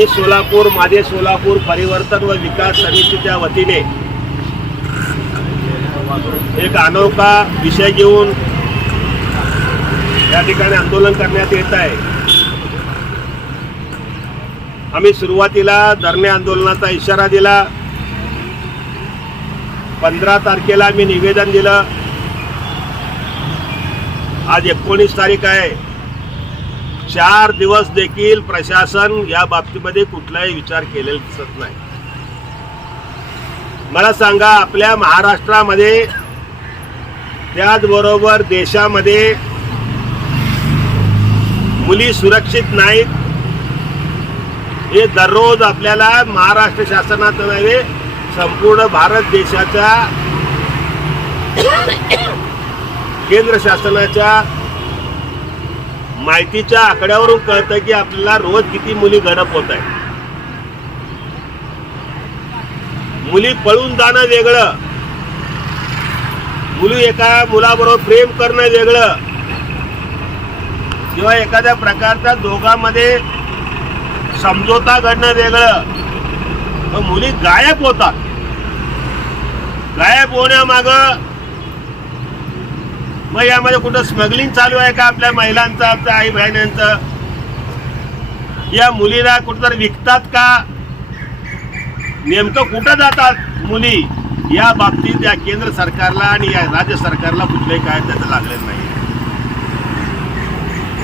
मी सोलापूर माझे सोलापूर परिवर्तन व विकास समितीच्या वतीने एक अनोखा विषय घेऊन या ठिकाणी आंदोलन करण्यात येत आहे. आम्ही सुरुवातीला धरणे आंदोलनाचा इशारा दिला. पंधरा तारखेला मी निवेदन दिलं. आज एकोणीस तारीख आहे. चार दिवस देखील प्रशासन या बाबतीमध्ये कुठलाही विचार केलेला दिसत नाही. मला सांगा आपल्या महाराष्ट्रामध्ये त्याचबरोबर देशामध्ये मुली सुरक्षित नाहीत हे दररोज आपल्याला महाराष्ट्र शासनाचं नव्हे संपूर्ण भारत देशाच्या केंद्र शासनाच्या माहितीच्या आकड्यावरून कळतं की आपल्याला रोज किती मुली गडप होत आहे मुली पळून जाणं वेगळं. मुली एका मुलाबरोबर प्रेम करणं वेगळं. किंवा एखाद्या प्रकारचा दोघांमध्ये समझोता घडणं वेगळं. मुली गायब होतात. गायब होण्यामागं मग यामध्ये कुठं स्मगलिंग चालू आहे का आपल्या महिलांचं आपल्या आई बहिण्यांचं या मुलीला कुठंतरी विकतात का? नेमकं कुठं जातात मुली? या बाबतीत या केंद्र सरकारला आणि या राज्य सरकारला कुठलंही काय त्याचं लागलेलं नाही.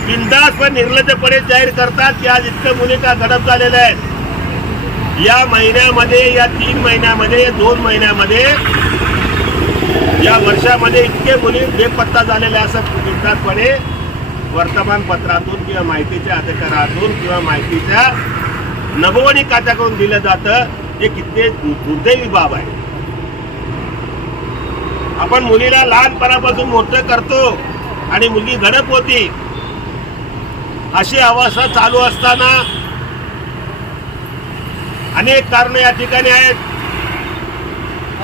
बिंदास पण निर्लज्जपणे जाहीर करतात की आज इतकं मुली का गडप झालेल्या आहेत? या महिन्यामध्ये या तीन महिन्यामध्ये या दोन महिन्यामध्ये या वर्षामध्ये इतके मुली बेपत्ता झालेल्या असं निश्चितपणे वर्तमानपत्रातून किंवा माहितीच्या अधिकारातून किंवा माहितीच्या नभोवणी खात्याकडून दिलं जातं. हे कित्येक दुर्दैवी बाब आहे. आपण मुलीला लहानपणापासून मोठं करतो आणि मुलगी घडप होती. अशी अवस्था चालू असताना अनेक कारण या ठिकाणी आहेत.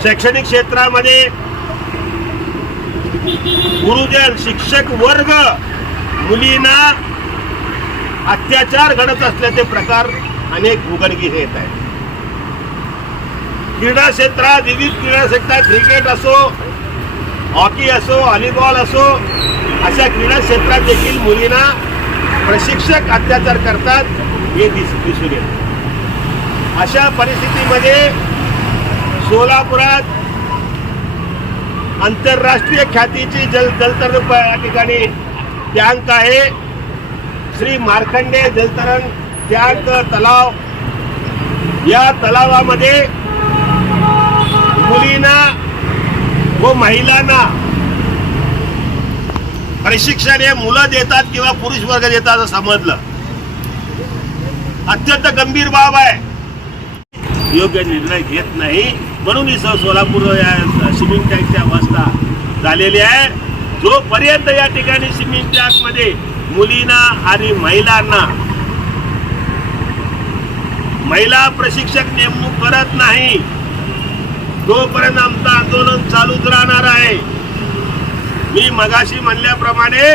शैक्षणिक क्षेत्रामध्ये गुरुजन शिक्षक वर्ग मुलींना अत्याचार घडत असल्याचे प्रकार अनेक उघडकीस येत आहेत. क्रीडा क्षेत्रात विविध क्रीडा क्षेत्रात क्रिकेट असो हॉकी असो व्हॉलीबॉल असो अशा क्रीडा क्षेत्रात देखील मुलींना प्रशिक्षक अत्याचार करतात हे दिस दिसून येतं. अशा परिस्थितीमध्ये सोलापुरात आंतरराष्ट्रीय ख्यातीची जल जलतरण या ठिकाणी टँक आहे. श्री मार्कंडे जलतरण टँक तलाव. या तलावामध्ये मुलींना व महिलांना प्रशिक्षण हे मुलं देतात किंवा पुरुष वर्ग देतात असं समजलं. अत्यंत गंभीर बाब आहे. योग्य निर्णय घेत नाही. म्हणून ही सोलापूर या सिमेंट टँकची अवस्था झालेली आहे. जोपर्यंत या ठिकाणी सिमेंट टँकमध्ये मुलींना आणि महिलांना महिला प्रशिक्षक नेमणूक करत नाही तोपर्यंत आमचं आंदोलन चालूच राहणार आहे. मी मगाशी म्हणल्याप्रमाणे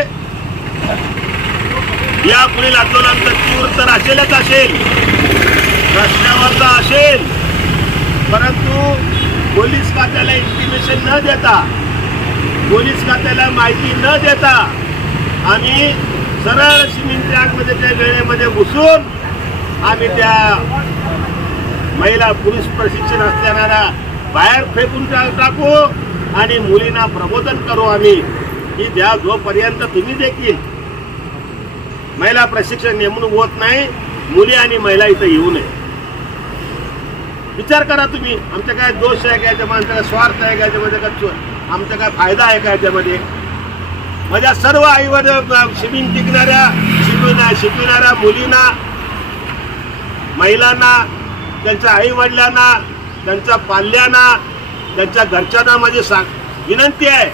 या पुढील आंदोलन तर तीव्र तर असेलच असेल. रस्त्यावरचा असेल. परंतु पोलीस खात्याला इंटिमेशन न देता पोलीस खात्याला माहिती न देता आम्ही सरळ सिमेंट ट्रॅकमध्ये त्या वेळेमध्ये घुसून आम्ही त्या महिला पुरुष प्रशिक्षण असणाऱ्या बाहेर फेकून टाकू आणि मुलींना प्रबोधन करू आम्ही. की द्या जोपर्यंत तुम्ही देखील महिला प्रशिक्षण नेमणूक होत नाही मुली आणि महिला इथं येऊ नये. विचार करा तुम्ही आमचा काय दोष आहे का याच्यामध्ये आमचा काय स्वार्थ आहे का याच्यामध्ये का आमचा काय फायदा आहे का याच्यामध्ये? माझ्या सर्व आईवर शिबिन टिकणाऱ्या शिकविणा शिकविणाऱ्या मुलींना महिलांना त्यांच्या आईवडिलांना त्यांच्या पाल्यांना त्यांच्या घरच्यांना माझी सांग विनंती आहे.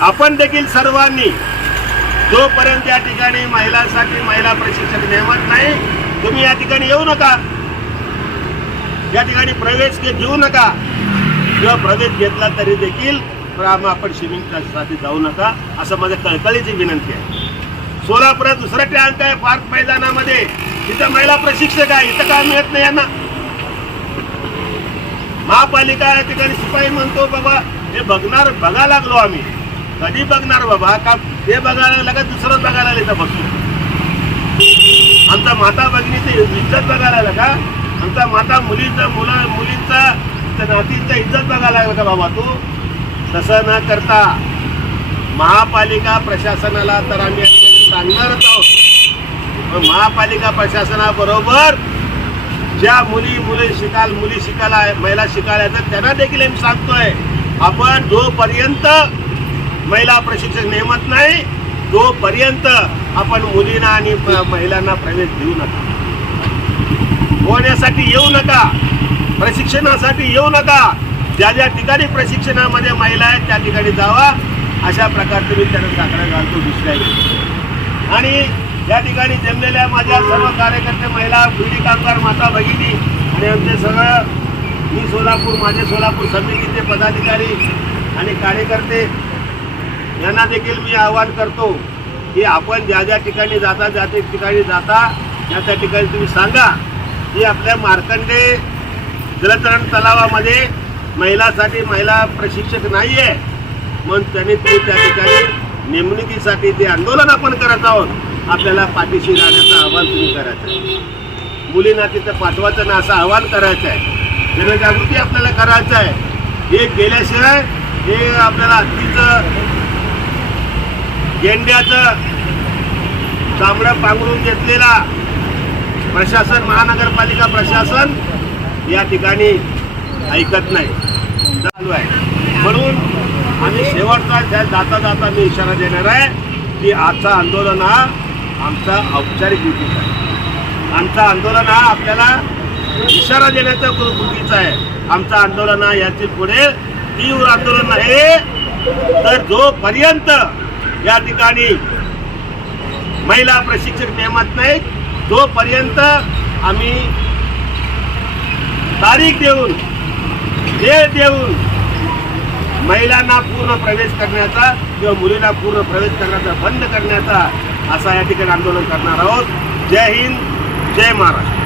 आपण देखील सर्वांनी जोपर्यंत या ठिकाणी महिलांसाठी महिला प्रशिक्षक नेमत नाही तुम्ही या ठिकाणी येऊ नका. या ठिकाणी प्रवेश घेऊ नका. किंवा प्रवेश घेतला तरी देखील आपण आपण स्विमिंगसाठी जाऊ नका असं माझ्या कळकळीची विनंती आहे. सोलापुरात दुसरा टँक आहे पार्क मैदानामध्ये. तिथं महिला प्रशिक्षक आहे इथं काय मिळत नाही यांना? महापालिका या ठिकाणी शिपाई म्हणतो बाबा हे बघणार बघा लागलो आम्ही. कधी बघणार बाबा? का ते बघायला लागत दुसरंच बघायला लागेल बघतो आमचा माता भगिनीची इज्जत बघायला लागा का? आमचा माता मुलीचा मुलं मुलींचा त्या नातींचा इज्जत बघायला लागला का बाबा तू? तसं न करता महापालिका प्रशासनाला तर आम्ही सांगणारच आहोत. पण महापालिका प्रशासनाबरोबर ज्या मुली मुली शिकाल मुली शिकायला महिला शिकायला येतात त्यांना देखील आम्ही सांगतोय. आपण जोपर्यंत महिला प्रशिक्षक नेमत नाही तोपर्यंत आपण मुलींना आणि महिलांना प्रवेश देऊ नका. होण्यासाठी येऊ नका. प्रशिक्षणासाठी येऊ नका. ज्या ज्या ठिकाणी प्रशिक्षणामध्ये महिला आहेत त्या ठिकाणी जावा. अशा प्रकारचे मी त्यांना साखरा घालतो दुसऱ्या आणि या ठिकाणी जमलेल्या माझ्या सर्व कार्यकर्ते महिला पिढी कामगार माता भगिनी आणि आमचे सगळं मी सोलापूर माझे सोलापूर समितीचे पदाधिकारी आणि कार्यकर्ते यांना देखील मी आवाहन करतो की आपण ज्या ज्या ठिकाणी जाता ज्या त्या ठिकाणी जाता त्या त्या ठिकाणी तुम्ही सांगा. ही आपल्या मार्कंडे जलतरण तलावामध्ये महिलासाठी महिला प्रशिक्षक नाही आहे म्हणून त्यांनी ते त्या ठिकाणी नेमणुकीसाठी ते आंदोलन आपण करत आहोत. आपल्याला पाठीशी राहण्याचं आव्हान तुम्ही करायचं आहे. मुलींना तिथं पाठवायचं ना असं आव्हान करायचं आहे. जनजागृती आपल्याला करायचं आहे. हे केल्याशिवाय हे आपल्याला हत्तीचं गेंड्याचं चामडं पांघरून घेतलेला प्रशासन महानगरपालिका प्रशासन या ठिकाणी ऐकत नाही. चालू आहे. म्हणून आम्ही शेवटचा त्या जाता जाता मी इशारा देणार आहे की आजचा आंदोलन हा आमचा औपचारिक युतीचा आहे. आमचा आंदोलन हा आपल्याला इशारा देण्याचा कृतीचा आहे. आमचा आंदोलन हा याची पुढे तीव्र आंदोलन आहे. तर जोपर्यंत या ठिकाणी महिला प्रशिक्षक नेमत नाहीत तोपर्यंत आम्ही तारीख देऊन वेळ देऊन महिलांना पूर्ण प्रवेश करण्याचा किंवा मुलींना पूर्ण प्रवेश करण्याचा बंद करण्याचा असा या ठिकाणी आंदोलन करणार आहोत. जय हिंद जय महाराष्ट्र.